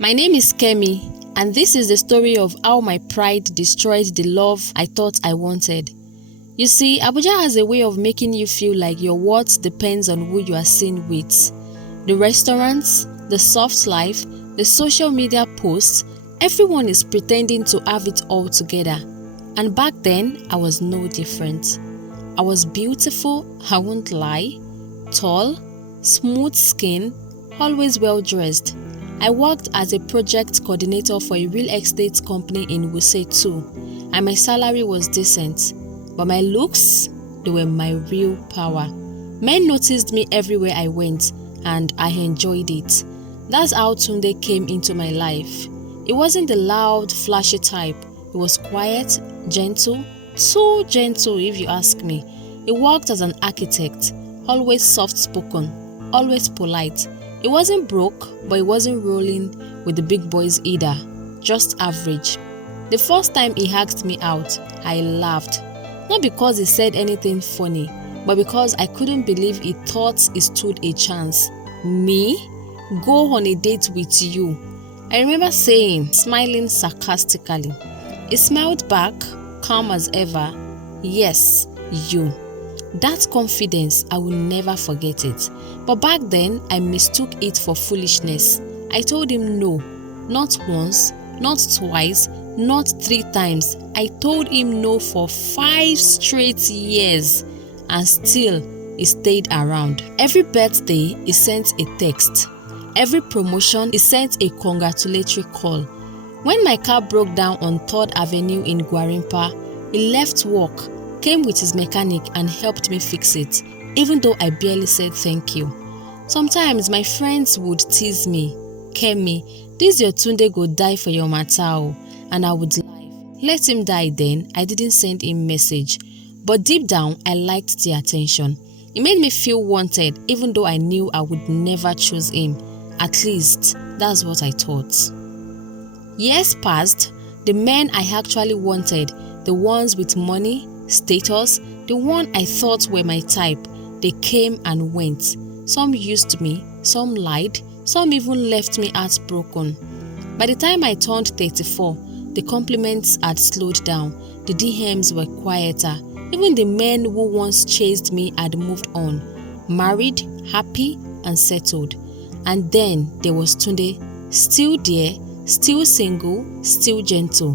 My name is Kemi, and this is the story of how my pride destroyed the love I thought I wanted. You see, Abuja has a way of making you feel like your worth depends on who you are seen with. The restaurants, the soft life, the social media posts, everyone is pretending to have it all together. And back then, I was no different. I was beautiful, I won't lie, tall, smooth skin, always well dressed. I worked as a project coordinator for a real estate company in Wuse too, and my salary was decent. But my looks, they were my real power. Men noticed me everywhere I went, and I enjoyed it. That's how Tunde came into my life. It wasn't the loud, flashy type. It was quiet, gentle, too gentle if you ask me. He worked as an architect, always soft-spoken, always polite. He wasn't broke, but he wasn't rolling with the big boys either, just average. The first time he asked me out, I laughed. Not because he said anything funny, but because I couldn't believe he thought he stood a chance. Me? Go on a date with you? I remember saying, smiling sarcastically. He smiled back, calm as ever. Yes, you. That confidence, I will never forget it. But back then, I mistook it for foolishness. I told him no. Not once, not twice, not 3 times. I told him no for 5 straight years. And still, he stayed around. Every birthday, he sent a text. Every promotion, he sent a congratulatory call. When my car broke down on 3rd Avenue in Gwarinpa, he left work, came with his mechanic and helped me fix it, even though I barely said thank you. Sometimes my friends would tease me, Kemi, this your Tunde go die for your matter, and I would lie. Let him die then, I didn't send him message. But deep down, I liked the attention. It made me feel wanted, even though I knew I would never choose him. At least, that's what I thought. Years passed, the men I actually wanted, the ones with money, status, the one I thought were my type, they came and went. Some used me, some lied, some even left me heartbroken. By the time I turned 34, the compliments had slowed down, the DMs were quieter, even the men who once chased me had moved on, married, happy and settled. And then there was Tunde, still there, still single, still gentle.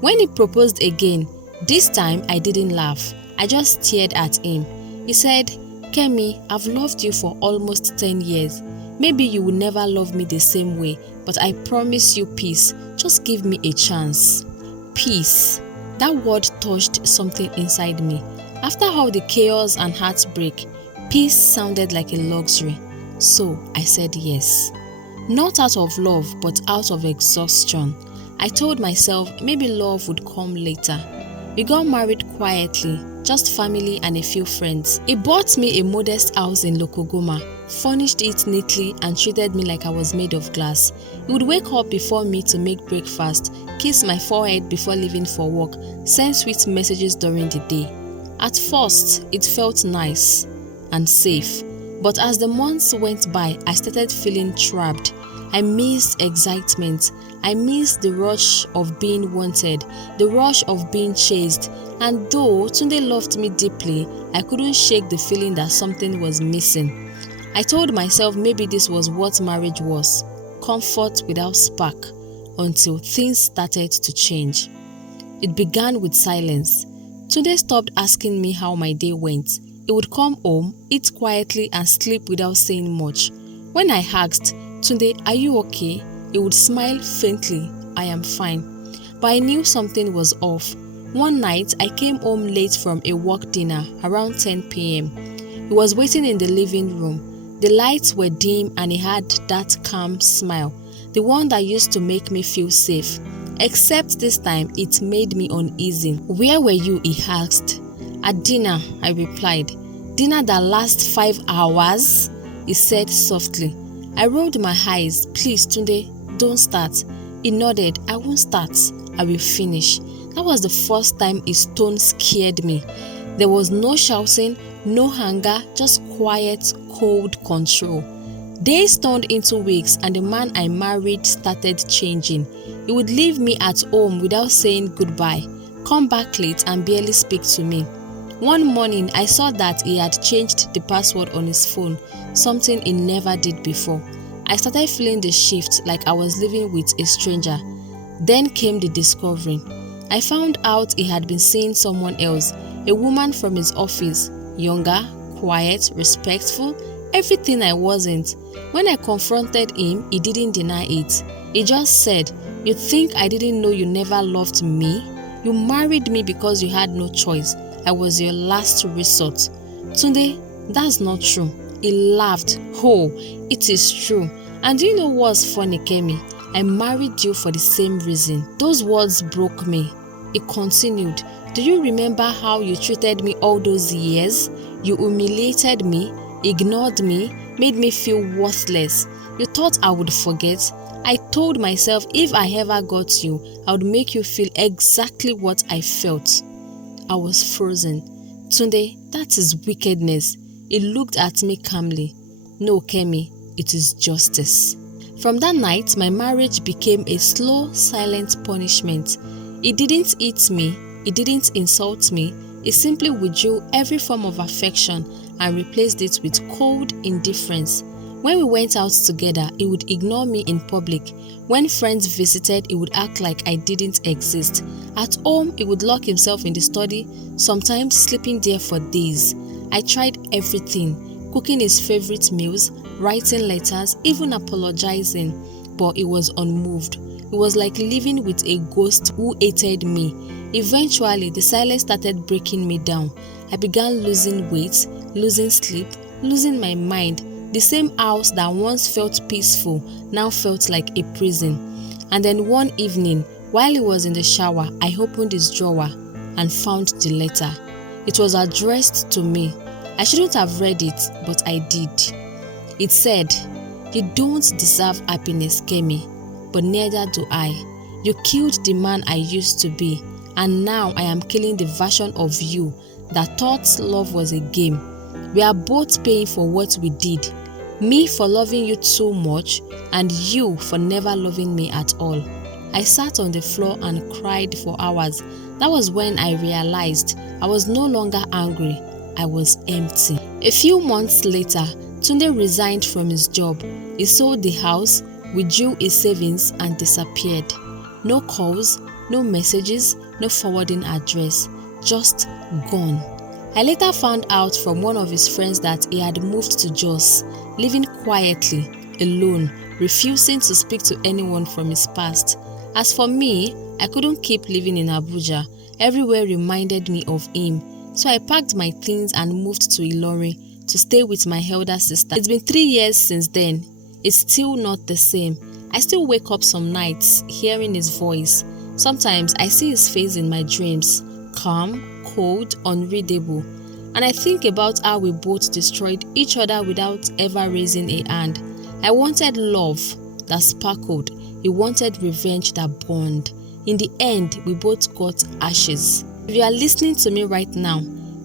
When he proposed again, this time I didn't laugh, I just stared at him. He said, Kemi, I've loved you for almost 10 years. Maybe you will never love me the same way, but I promise you peace. Just give me a chance. Peace. That word touched something inside me. After all the chaos and heartbreak, peace sounded like a luxury. So I said yes. Not out of love, but out of exhaustion. I told myself maybe love would come later. We got married quietly, just family and a few friends. He bought me a modest house in Lokogoma, furnished it neatly and treated me like I was made of glass. He would wake up before me to make breakfast, kiss my forehead before leaving for work, send sweet messages during the day. At first, it felt nice and safe, but as the months went by, I started feeling trapped. I missed excitement. I missed the rush of being wanted, the rush of being chased. And though Tunde loved me deeply, I couldn't shake the feeling that something was missing. I told myself maybe this was what marriage was, comfort without spark, until things started to change. It began with silence. Tunde stopped asking me how my day went. He would come home, eat quietly and sleep without saying much. When I asked, Tunde, are you okay? He would smile faintly, I am fine. But I knew something was off. One night, I came home late from a work dinner around 10 p.m. He was waiting in the living room. The lights were dim and he had that calm smile, the one that used to make me feel safe. Except this time, it made me uneasy. Where were you? He asked. At dinner, I replied. Dinner that lasts 5 hours? He said softly. I rolled my eyes. Please, Tunde, don't start. He nodded. I won't start. I will finish. That was the first time his tone scared me. There was no shouting, no anger, just quiet, cold control. Days turned into weeks and the man I married started changing. He would leave me at home without saying goodbye, come back late and barely speak to me. One morning, I saw that he had changed the password on his phone, something he never did before. I started feeling the shift like I was living with a stranger. Then came the discovery. I found out he had been seeing someone else, a woman from his office, younger, quiet, respectful, everything I wasn't. When I confronted him, he didn't deny it. He just said, "You think I didn't know you never loved me? You married me because you had no choice. I was your last resort." Tunde, that's not true. He laughed. "Oh, it is true. And do you know what's funny, Kemi? I married you for the same reason." Those words broke me. He continued, "Do you remember how you treated me all those years? You humiliated me, ignored me, made me feel worthless. You thought I would forget? I told myself if I ever got you, I would make you feel exactly what I felt." I was frozen. "Tunde, that is wickedness." He looked at me calmly. "No, Kemi, it is justice." From that night, my marriage became a slow, silent punishment. He didn't hit me, he didn't insult me, he simply withdrew every form of affection and replaced it with cold indifference. When we went out together, he would ignore me in public. When friends visited, he would act like I didn't exist. At home, he would lock himself in the study, sometimes sleeping there for days. I tried everything, cooking his favorite meals, writing letters, even apologizing, but he was unmoved. It was like living with a ghost who hated me. Eventually, the silence started breaking me down. I began losing weight, losing sleep, losing my mind. The same house that once felt peaceful now felt like a prison. And then one evening, while he was in the shower, I opened his drawer and found the letter. It was addressed to me. I shouldn't have read it, but I did. It said, "You don't deserve happiness, Kemi, but neither do I. You killed the man I used to be, and now I am killing the version of you that thought love was a game. We are both paying for what we did. Me for loving you too much, and you for never loving me at all." I sat on the floor and cried for hours. That was when I realized I was no longer angry. I was empty. A few months later, Tunde resigned from his job. He sold the house, withdrew his savings and disappeared. No calls, no messages, no forwarding address. Just gone. I later found out from one of his friends that he had moved to Jos, living quietly, alone, refusing to speak to anyone from his past. As for me, I couldn't keep living in Abuja. Everywhere reminded me of him. So I packed my things and moved to Ilorin to stay with my elder sister. It's been 3 years since then. It's still not the same. I still wake up some nights hearing his voice. Sometimes I see his face in my dreams, calm, cold, unreadable. And I think about how we both destroyed each other without ever raising a hand. I wanted love that sparkled. He wanted revenge that burned. In the end, we both got ashes. If you are listening to me right now,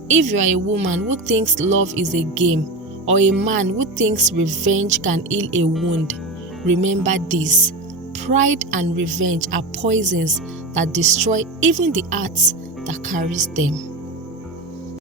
if you are a woman who thinks love is a game, or a man who thinks revenge can heal a wound, remember this: pride and revenge are poisons that destroy even the heart that carries them.